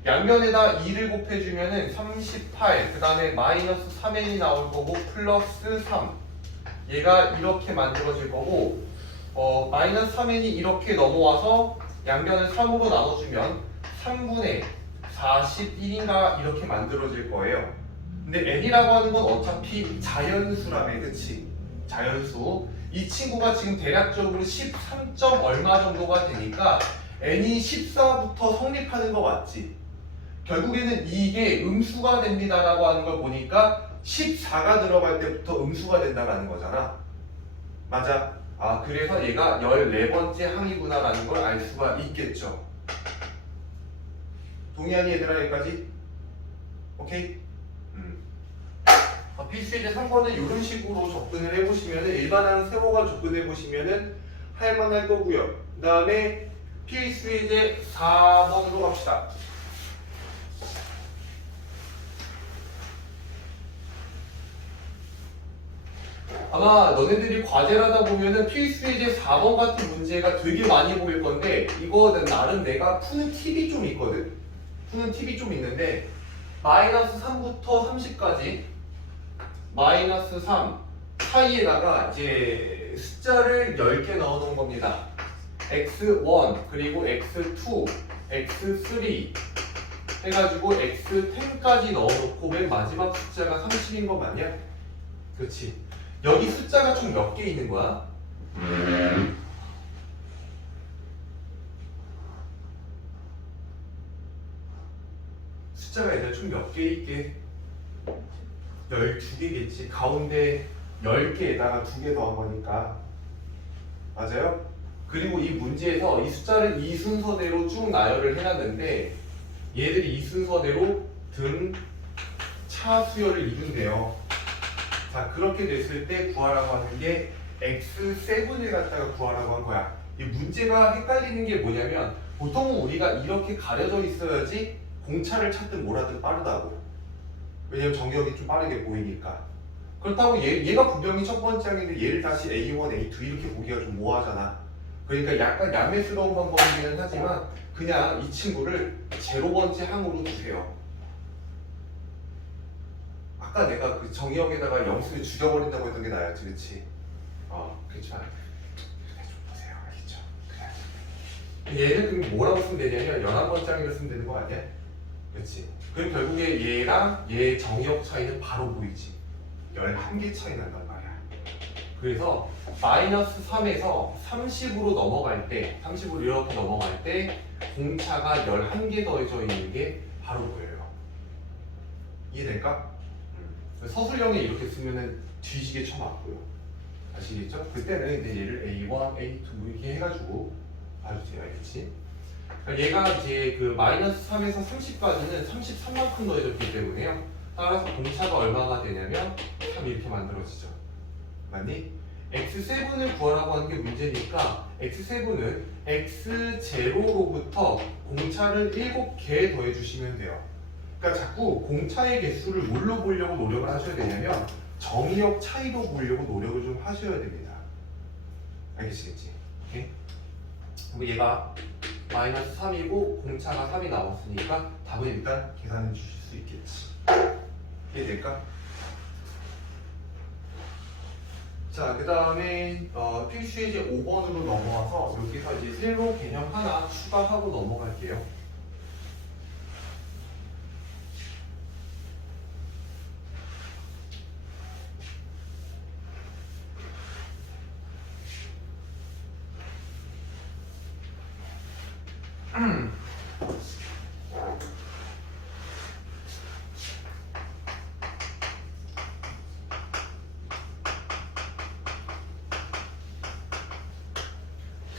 양면에다 2를 곱해주면은 38, 그 다음에 -3n이 나올 거고 플러스 3. 얘가 이렇게 만들어질 거고, -3n이 이렇게 넘어와서 양변을 3으로 나눠주면 3분의 41인가 이렇게 만들어질 거예요. 근데 n이라고 하는 건 어차피 자연수라며, 그치? 자연수. 이 친구가 지금 대략적으로 13. 얼마 정도가 되니까 n이 14부터 성립하는 거 맞지? 결국에는 이게 음수가 됩니다라고 하는 걸 보니까 14가 들어갈 때부터 음수가 된다라는 거잖아. 맞아? 아, 그래서 얘가 14번째 항이구나라는 걸 알 수가 있겠죠. 동의하니 얘들아, 여기까지? 오케이? 필수 예제 3번은 이런 식으로 접근을 해보시면은 일반항 세워가 접근해보시면은 할만할 거고요. 그 다음에 필수 예제 4번으로 갑시다. 아마 너네들이 과제를 하다 보면은 필수 예제 4번 같은 문제가 되게 많이 보일 건데 이거 나름 내가 푸는 팁이 좀 있거든. 푸는 팁이 좀 있는데 마이너스 3부터 30까지 마이너스 3 사이에다가 이제 숫자를 10개 넣어 놓은 겁니다. x1 그리고 x2 x3 해가지고 x10까지 넣어 놓고 맨 마지막 숫자가 30인 거 맞냐? 그렇지. 여기 숫자가 총 몇 개 있는 거야? 숫자가 얘들 총 몇 개 있게? 12개겠지. 가운데 10개에다가 2개 더한 거니까. 맞아요? 그리고 이 문제에서 이 숫자를 이 순서대로 쭉 나열을 해놨는데 얘들이 이 순서대로 등차 수열을 이룬대요. 자, 그렇게 됐을 때 구하라고 하는 게 x7을 갖다가 구하라고 한 거야. 이 문제가 헷갈리는 게 뭐냐면 보통은 우리가 이렇게 가려져 있어야지 공차를 찾든 뭐라든 빠르다고. 왜냐면 정격이 좀 빠르게 보이니까. 그렇다고 얘가 분명히 첫 번째 항인데 얘를 다시 A1, A2 이렇게 보기가 좀 모호하잖아. 그러니까 약간 야매스러운 방법이기는 하지만 그냥 이 친구를 0번째 항으로 두세요. 아까 내가 그 정의역에다가 영수를 죽여버린다고 했던 게 나였지, 그치? 그렇죠. 그래, 좀 보세요, 알겠죠? 그래. 얘는 그럼 뭐라고 쓰면 되냐면 11번째로 쓰면 되는 거 아니야? 그렇지. 그럼 결국에 얘랑 얘 정의역 차이는 바로 보이지. 11개 차이 난단 말이야. 그래서 마이너스 3에서 30으로 넘어갈 때, 30으로 이렇게 넘어갈 때 공차가 11개 더해져 있는 게 바로 보여요. 이해될까? 서술형에 이렇게 쓰면은 뒤지게 쳐맞고요. 아시겠죠? 그때는 이제 얘를 A1, A2 이렇게 해가지고 봐주세요. 알겠지? 얘가 이제 그 마이너스 3에서 30까지는 33만큼 더해졌기 때문에요. 따라서 공차가 얼마가 되냐면 3 이렇게 만들어지죠. 맞니? x7을 구하라고 하는 게 문제니까 x7은 x0로부터 공차를 7개 더해주시면 돼요. 그러니까 자꾸 공차의 개수를 뭘로 보려고 노력을 하셔야 되냐면 정의역 차이로 보려고 노력을 좀 하셔야 됩니다. 알겠지? 오케이? 그럼 얘가 마이너스 3이고 공차가 3이 나왔으니까 답은 일단 계산해 주실 수 있겠지. 이해될까? 자, 그 다음에 필수 예제 5번으로 넘어와서 여기서 이제 새로 개념 하나 추가하고 넘어갈게요.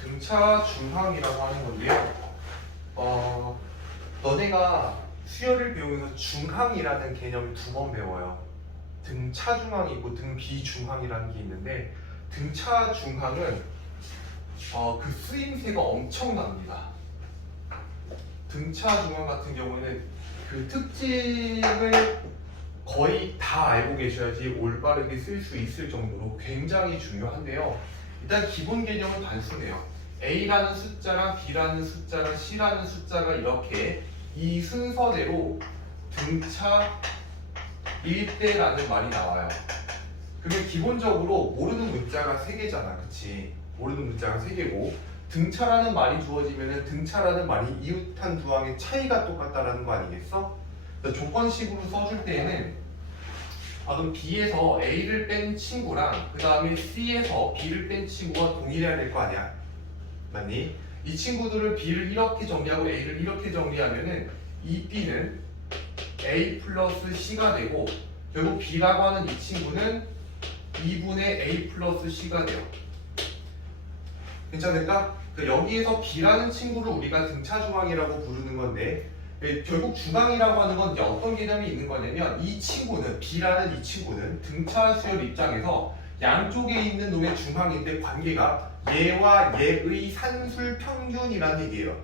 등차 중항이라고 하는 건데요. 너네가 수열을 배우면서 중항이라는 개념을 2번 배워요. 등차 중항이 있고 등 비중항이라는 게 있는데 등차 중항은 그 쓰임새가 엄청납니다. 등차 중항 같은 경우는 그 특징을 거의 다 알고 계셔야지 올바르게 쓸 수 있을 정도로 굉장히 중요한데요. 일단 기본 개념은 단순해요. A라는 숫자랑 B라는 숫자랑 C라는 숫자가 이렇게 이 순서대로 등차 1대라는 말이 나와요. 그러면 기본적으로 모르는 문자가 3개잖아. 그치? 모르는 문자가 3개고 등차라는 말이 주어지면 등차라는 말이 이웃한 두 항의 차이가 똑같다라는 거 아니겠어? 조건식으로 써줄 때에는 그럼 B에서 A를 뺀 친구랑 그 다음에 C에서 B를 뺀 친구가 동일해야 될 거 아니야? 맞니? 이 친구들을 B를 이렇게 정리하고 A를 이렇게 정리하면은 이 B는 A 플러스 C가 되고 결국 B라고 하는 이 친구는 2분의 A 플러스 C가 돼요. 괜찮을까? 여기에서 B라는 친구를 우리가 등차중항이라고 부르는 건데 결국 중항이라고 하는 건 어떤 개념이 있는 거냐면 이 친구는 B라는 이 친구는 등차 수열 입장에서 양쪽에 있는 놈의 중항인데 관계가 얘와 얘의 산술 평균이라는 얘기예요.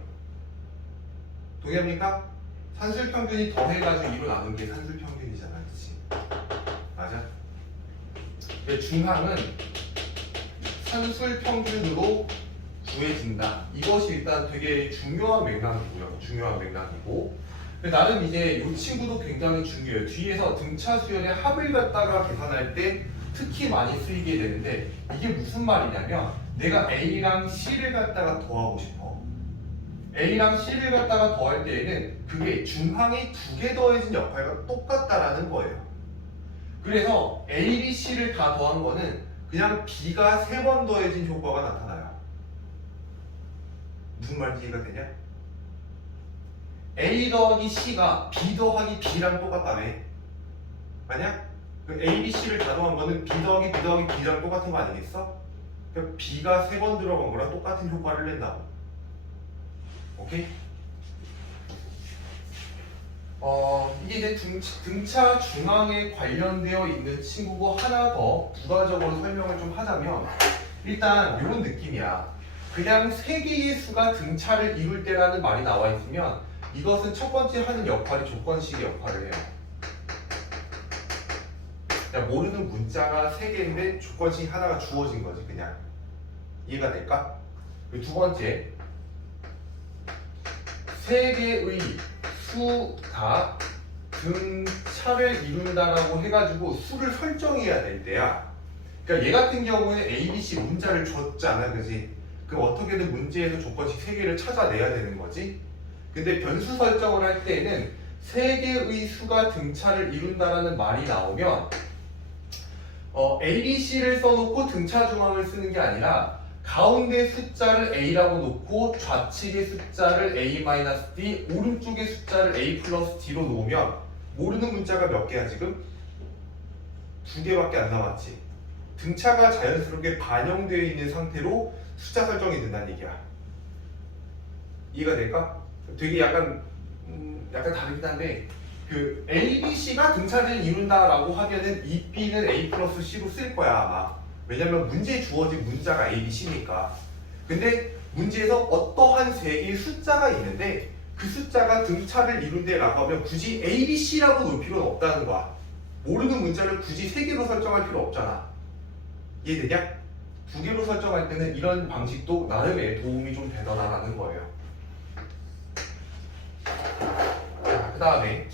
동의합니까? 산술 평균이 더해가지고 2로 나눈 게 산술 평균이잖아, 그렇지? 맞아? 중항은 산술 평균으로 구해진다. 이것이 일단 되게 중요한 맥락이고요. 중요한 맥락이고. 나는 이제 이 친구도 굉장히 중요해요. 뒤에서 등차 수열의 합을 갖다가 계산할 때 특히 많이 쓰이게 되는데 이게 무슨 말이냐면 내가 A랑 C를 갖다가 더하고 싶어. A랑 C를 갖다가 더할 때에는 그게 중항이 두 개 더해진 역할과 똑같다라는 거예요. 그래서 A, B, C를 다 더한 거는 그냥 B가 3번 더해진 효과가 나타나요. 무슨 말인지 이해가 되냐? A 더하기 C가 B 더하기 B랑 똑같다며. 아니야? 그 A, B, C를 다 더한 거는 B 더하기 B 더하기 B랑 똑같은 거 아니겠어? 그러니까 B가 3번 들어간 거랑 똑같은 효과를 낸다고. 오케이? 이게 이제 등차 중앙에 관련되어 있는 친구고 하나 더 부가적으로 설명을 좀 하자면 일단 이런 느낌이야. 그냥 3개의 수가 등차를 이룰 때라는 말이 나와 있으면 이것은 첫 번째 하는 역할이 조건식의 역할을 해요. 그냥 모르는 문자가 3개인데 조건식 하나가 주어진 거지 그냥. 이해가 될까? 그리고 두 번째 3개의 수가 등차를 이룬다라고 해가지고 수를 설정해야 될 때야. 그러니까 얘 같은 경우는 A, B, C 문자를 줬잖아, 그지? 그럼 어떻게든 문제에서 조건식 3개를 찾아내야 되는 거지. 근데 변수 설정을 할 때는 3개의 수가 등차를 이룬다라는 말이 나오면 A, B, C를 써놓고 등차 중앙을 쓰는 게 아니라 가운데 숫자를 A라고 놓고 좌측의 숫자를 A-D, 오른쪽의 숫자를 A 플러스 D로 놓으면 모르는 문자가 몇 개야 지금? 2개밖에 안 남았지. 등차가 자연스럽게 반영되어 있는 상태로 숫자 설정이 된다는 얘기야. 이해가 될까? 되게 약간 다르긴 한데 그 A, B, C가 등차를 이룬다라고 하면은 이 B는 A 플러스 C로 쓸 거야 아마. 왜냐면 문제에 주어진 문자가 A, B, C니까. 근데 문제에서 어떠한 3개의 숫자가 있는데 그 숫자가 등차를 이룬대 라고 하면 굳이 A, B, C라고 놓을 필요는 없다는 거야. 모르는 문자를 굳이 3개로 설정할 필요 없잖아. 이해되냐? 2개로 설정할 때는 이런 방식도 나름의 도움이 좀 되더라라는 거예요. 자, 그 다음에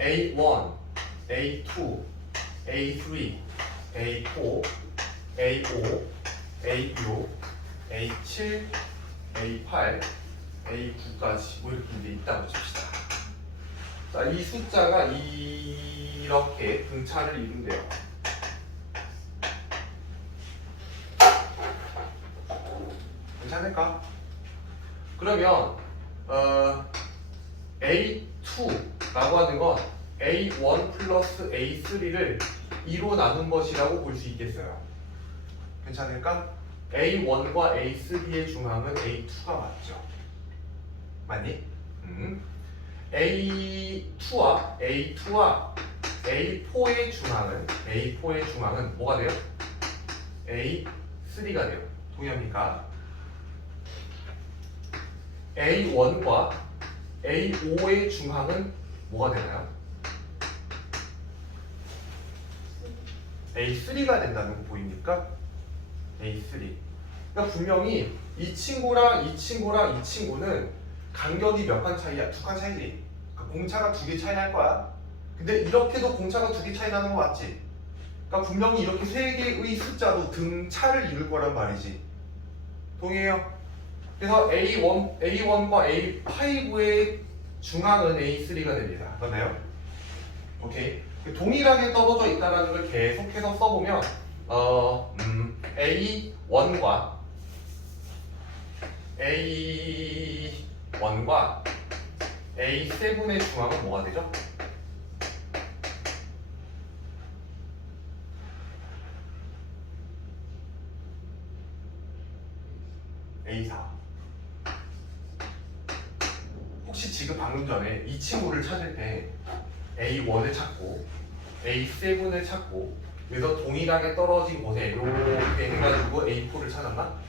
A1, A2, A3, A4, A5, A6, A7, A8, A9까지 뭐 이렇게 이제 있다고 칩시다. 자, 이 숫자가 이렇게 등차를 이룬대요. 괜찮을까? 그러면 A2라고 하는 건 A1 플러스 A3를 2로 나눈 것이라고 볼 수 있겠어요. 괜찮을까? A1과 A3의 중항은 A2가 맞죠? 맞니? A2와 A4의 중항은 뭐가 돼요? A3가 돼요. 동의합니까? A1과 A5의 중항은 뭐가 되나요? A3가 된다는 거 보입니까? A3. 그러니까 분명히 이 친구랑 이 친구랑 이 친구는 간격이 몇 칸 차이야? 2칸 차이지. 그러니까 공차가 2개 차이 날 거야. 근데 이렇게도 공차가 2개 차이 나는 거 맞지? 그러니까 분명히 이렇게 3개의 숫자도 등차를 이룰 거란 말이지. 동의해요? 그래서 A1과 A5의 중항은 A3가 됩니다. 맞나요? 오케이. 동일하게 떨어져 있다는 걸 계속해서 써보면 A1과 A7의 중항은 뭐가 되죠? A4. 혹시 지금 방금 전에 이 친구를 찾을 때 A1을 찾고 A7을 찾고 그래서 동일하게 떨어진 곳에 이렇게 해가지고 A4를 찾았나?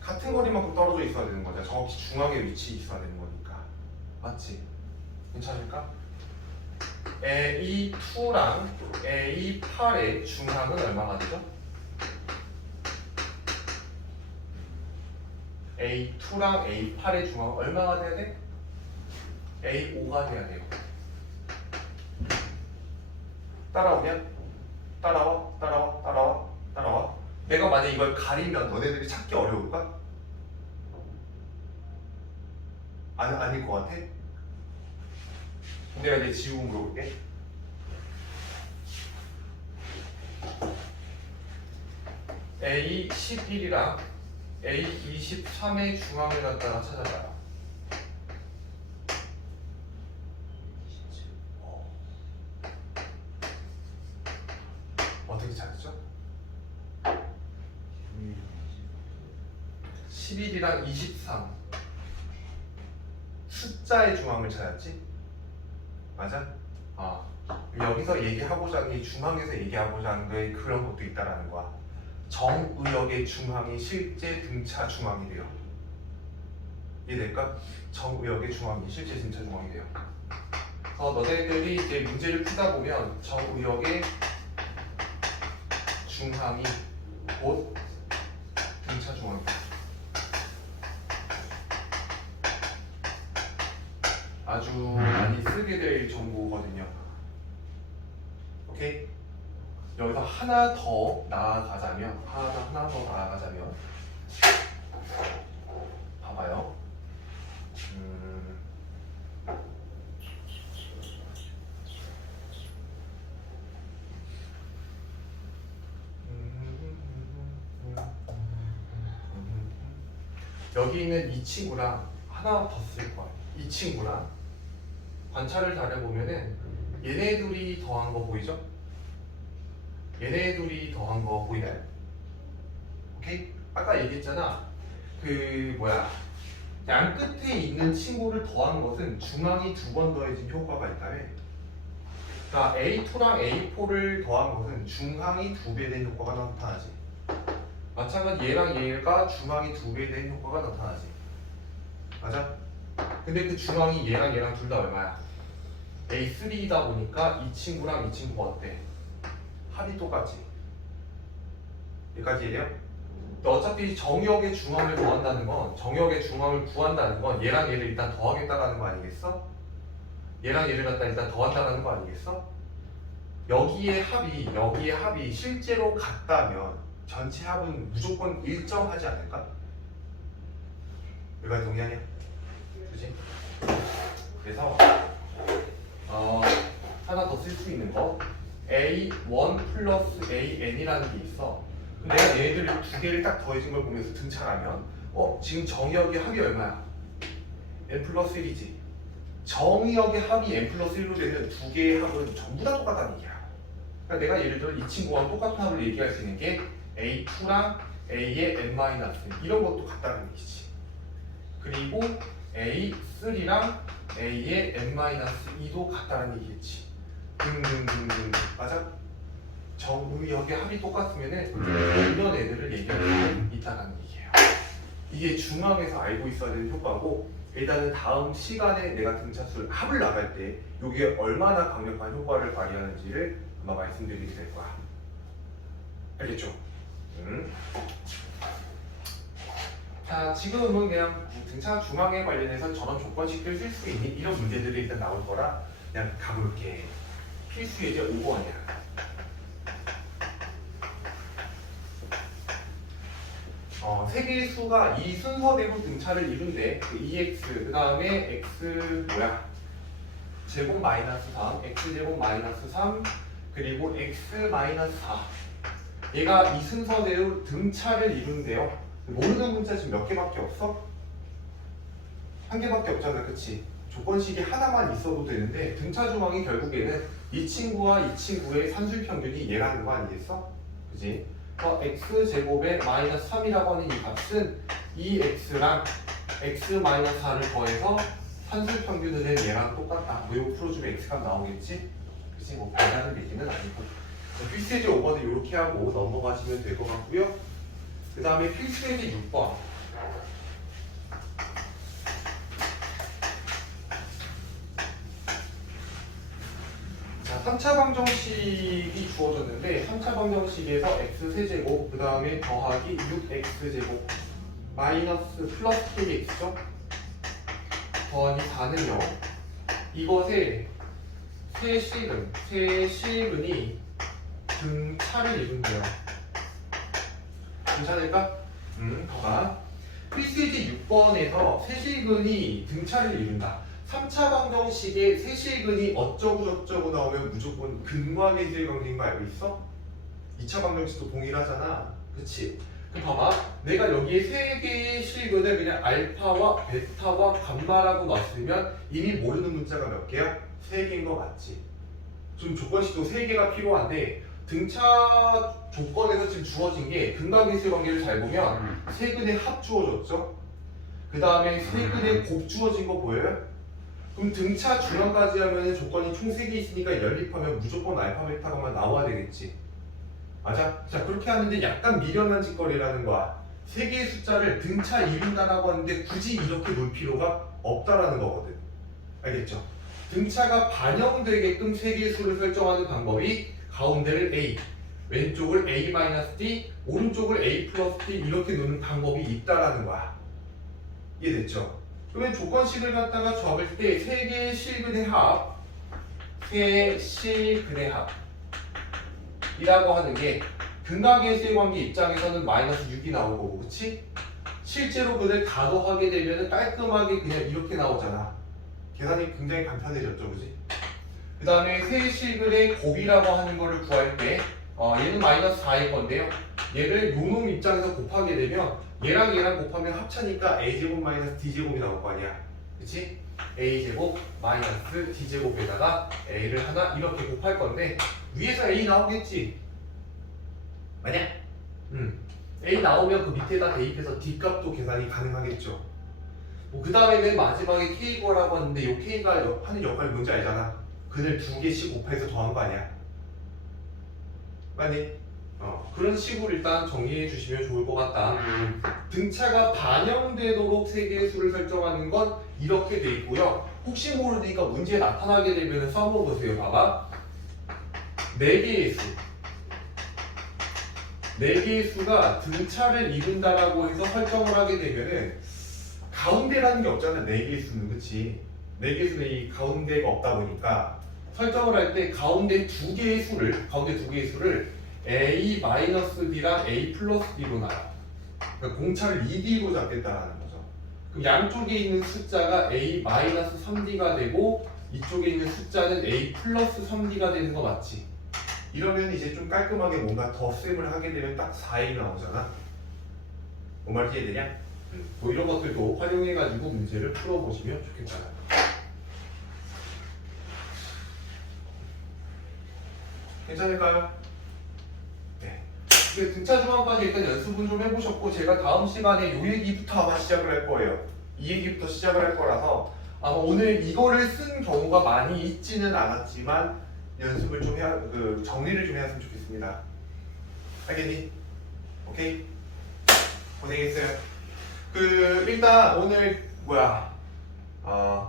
같은 거리만큼 떨어져 있어야 되는 거죠. 정확히 중앙에 위치해 있어야 되는 거니까. 맞지? 괜찮을까? A2랑 A8의 중항은 얼마가 되죠? A2랑 A8의 중항은 얼마가 돼야 돼? A5가 돼야 돼요. 따라오냐? 따라와, 따라와, 따라와, 따라와. 내가 만약 이걸 가리면 너네들이 찾기 어려울까? 아닐 것 같아? 내가 이제 지우고 물어볼게. A11이랑 A23의 중앙을 갖다가 찾아봐요. 어떻게 찾았죠? 11이랑 23 숫자의 중앙을 찾았지? 맞아? 여기서 얘기하고자 하는 게 중앙에서 얘기하고자 하는 거에 그런 것도 있다라는 거야. 정의역의 중앙이 실제 등차 중앙이 돼요. 이해될까? 정의역의 중앙이 실제 등차 중앙이 돼요. 그래서 너네들이 이제 문제를 풀다 보면 정의역의 중앙이 곧 등차 중앙이다. 아주 많이 쓰게 될 정보거든요. 오케이? 여기서 하나 더 나아가자면 봐봐요. 여기 있는 이 친구랑 하나 더 쓸 거야. 이 친구랑 관찰을 잘해보면은 얘네 둘이 더한 거 보이죠? 얘네 둘이 더한 거 보이나요? 오케이? 아까 얘기했잖아. 양 끝에 있는 친구를 더한 것은 중앙이 두 번 더해진 효과가 있다며. 그러니까 A2랑 A4를 더한 것은 중항이 2배 된 효과가 나타나지. 마찬가지 얘랑 얘가 중항이 2배 된 효과가 나타나지. 맞아? 근데 그 중항이 얘랑 둘 다 얼마야? A3이다 보니까 이 친구랑 이 친구가 어때? 합이 똑같지. 여기까지 이해해요? 어차피 정역의 중앙을 구한다는 건 얘랑 얘를 일단 더하겠다라는 거 아니겠어? 얘랑 얘를 갖다 일단 더한다는 거 아니겠어? 여기의 합이 실제로 같다면 전체 합은 무조건 일정하지 않을까? 여기까지 동의하냐? 그치? 그래서 하나 더 쓸 수 있는 거 A1 플러스 AN이라는 게 있어. 내가 얘네들 두 개를 딱 더해진 걸 보면서 등차라면 지금 정의역의 합이 얼마야? n 플러스 1이지. 정의역의 합이 n 플러스 1로 되면 두 개의 합은 전부 다 똑같다는 얘기야. 그러니까 내가 예를 들어 이 친구와 똑같은 합을 얘기할 수 있는 게 A2랑 A의 n-1 이런 것도 같다는 얘기지. 그리고 A3랑 A의 n-2도 같다는 얘기겠지. 등등등등. 맞아? 정의역의 합이 똑같으면은 이런 애들을 얘기할 수 있다는 얘기예요. 이게 중앙에서 알고 있어야 되는 효과고, 일단은 다음 시간에 내가 등차수 합을 나갈 때 이게 얼마나 강력한 효과를 발휘하는지를 아마 말씀드리게 될 거야. 알겠죠? 자, 지금은 그냥 등차 중앙에 관련해서 저런 조건식들 쓸 수 있니? 이런 문제들이 일단 나올 거라 그냥 가볼게. 필수 예제 5번이야. 세 개의 수가 이 순서대로 등차를 이룬대. EX, 그 다음에 X 제곱 마이너스 3, X 제곱 마이너스 3, 그리고 X 마이너스 4. 얘가 이 순서대로 등차를 이룬대요. 모르는 문자 지금 몇 개밖에 없어? 한 개밖에 없잖아, 그치? 조건식이 하나만 있어도 되는데 등차 중앙이 결국에는 이 친구와 이 친구의 산술평균이 얘라는 거 아니겠어? 그치? x제곱에 마이너스 3이라고 하는 이 값은 이 x랑 x 마이너스 4를 더해서 산술평균을 낸 얘랑 똑같다. 뭐 이거 풀어주면 x값 나오겠지? 그치? 뭐 변하는 얘기는 아니고 필수예제 5번은 이렇게 하고 넘어가시면 될 것 같고요. 그 다음에 필수예제 6번. 자, 3차 방정식이 주어졌는데 3차 방정식에서 x세제곱 그 다음에 더하기 6x제곱 마이너스 플러스 kx죠? 더하기 4는요. 이것에 세실근이 등차를 이룬대요. 괜찮을까? 더가 필수예제 6번에서 세실근이 등차를 이룬다. 3차 방정식에 세실근이 어쩌고 저쩌고 나오면 무조건 근과의 질관계인 거 알고 있어? 2차 방정식도 동일하잖아. 그치? 그럼 봐봐. 내가 여기에 세 개의 실근을 그냥 알파와 베타와 감마라고 놨으면 이미 모르는 문자가 몇 개야? 3개인 거 맞지? 좀 조건식도 3개가 필요한데 등차 조건에서 지금 주어진 게 근과계수 관계를 잘 보면 세근의 합 주어졌죠? 그 다음에 세근의 곱 주어진 거 보여요? 그럼 등차 중앙까지 하면 조건이 총 3개 있으니까 연립하면 무조건 알파 베타가만 나와야 되겠지. 맞아? 자, 그렇게 하는데 약간 미련한 짓거리라는 거야. 3개의 숫자를 등차 이룬다라고 하는데 굳이 이렇게 놓을 필요가 없다라는 거거든. 알겠죠? 등차가 반영되게끔 3개의 수를 설정하는 방법이 가운데를 A, 왼쪽을 A-D, 오른쪽을 A 플러스 D 이렇게 놓는 방법이 있다라는 거야. 이해됐죠? 그러면 조건식을 갖다가 적을 때 3개의 실근의 합, 세실근의 합이라고 하는 게 근과계수의 관계 입장에서는 마이너스 6이 나올 거고, 그치? 실제로 그걸 다 더하게 되면 깔끔하게 그냥 이렇게 나오잖아. 계산이 굉장히 간편해졌죠, 그치? 그 다음에 세실근의 곱이라고 하는 거를 구할 때 얘는 마이너스 4일 건데요. 얘를 요놈 입장에서 곱하게 되면 얘랑 얘랑 곱하면 합차니까 a제곱 마이너스 d제곱이 나올 거 아니야. 그치? a제곱 마이너스 d제곱에다가 a를 하나 이렇게 곱할 건데 위에서 a 나오겠지? 맞냐? a 나오면 그 밑에다 대입해서 d 값도 계산이 가능하겠죠. 그 다음에 맨 마지막에 k거라고 하는데 이 k가 하는 역할이 뭔지 알잖아. 그들 2개씩 곱해서 더한 거 아니야? 맞니? 그런 식으로 일단 정리해 주시면 좋을 것 같다. 등차가 반영되도록 3개의 수를 설정하는 건 이렇게 돼 있고요. 혹시 모르니까 문제에 나타나게 되면 써먹으세요. 봐봐. 4개의 수. 4개의 수가 등차를 이룬다라고 해서 설정을 하게 되면은 가운데라는 게 없잖아. 4개의 수는. 그치? 4개의 수는 이 가운데가 없다 보니까 설정을 할 때 가운데 2개의 수를 A-D랑 A 플러스 D로 나눠. 그러니까 공차를 2D로 잡겠다라는 거죠. 그럼 양쪽에 있는 숫자가 A-3D가 되고 이쪽에 있는 숫자는 A 플러스 3D가 되는 거 맞지? 이러면 이제 좀 깔끔하게 뭔가 덧셈을 하게 되면 딱 4이 나오잖아. 뭔 말인지 이해되냐? 뭐 이런 것들도 활용해가지고 문제를 풀어보시면 좋겠다. 괜찮을까요? 네. 등차 중앙까지 일단 연습은 좀 해보셨고 제가 다음 시간에 이 얘기부터 아마 시작을 할 거예요. 이 얘기부터 시작을 할 거라서 아마 오늘 이거를 쓴 경우가 많이 있지는 않았지만 연습을 좀 해야, 정리를 좀 해왔으면 좋겠습니다. 알겠니? 오케이? 고생했어요. 일단 오늘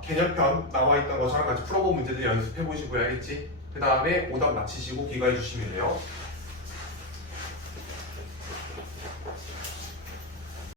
개념편 나와 있던 것처럼 같이 풀어본 문제들 연습해 보시고 알겠지? 그 다음에 오답 맞히시고 귀가해 주시면 돼요.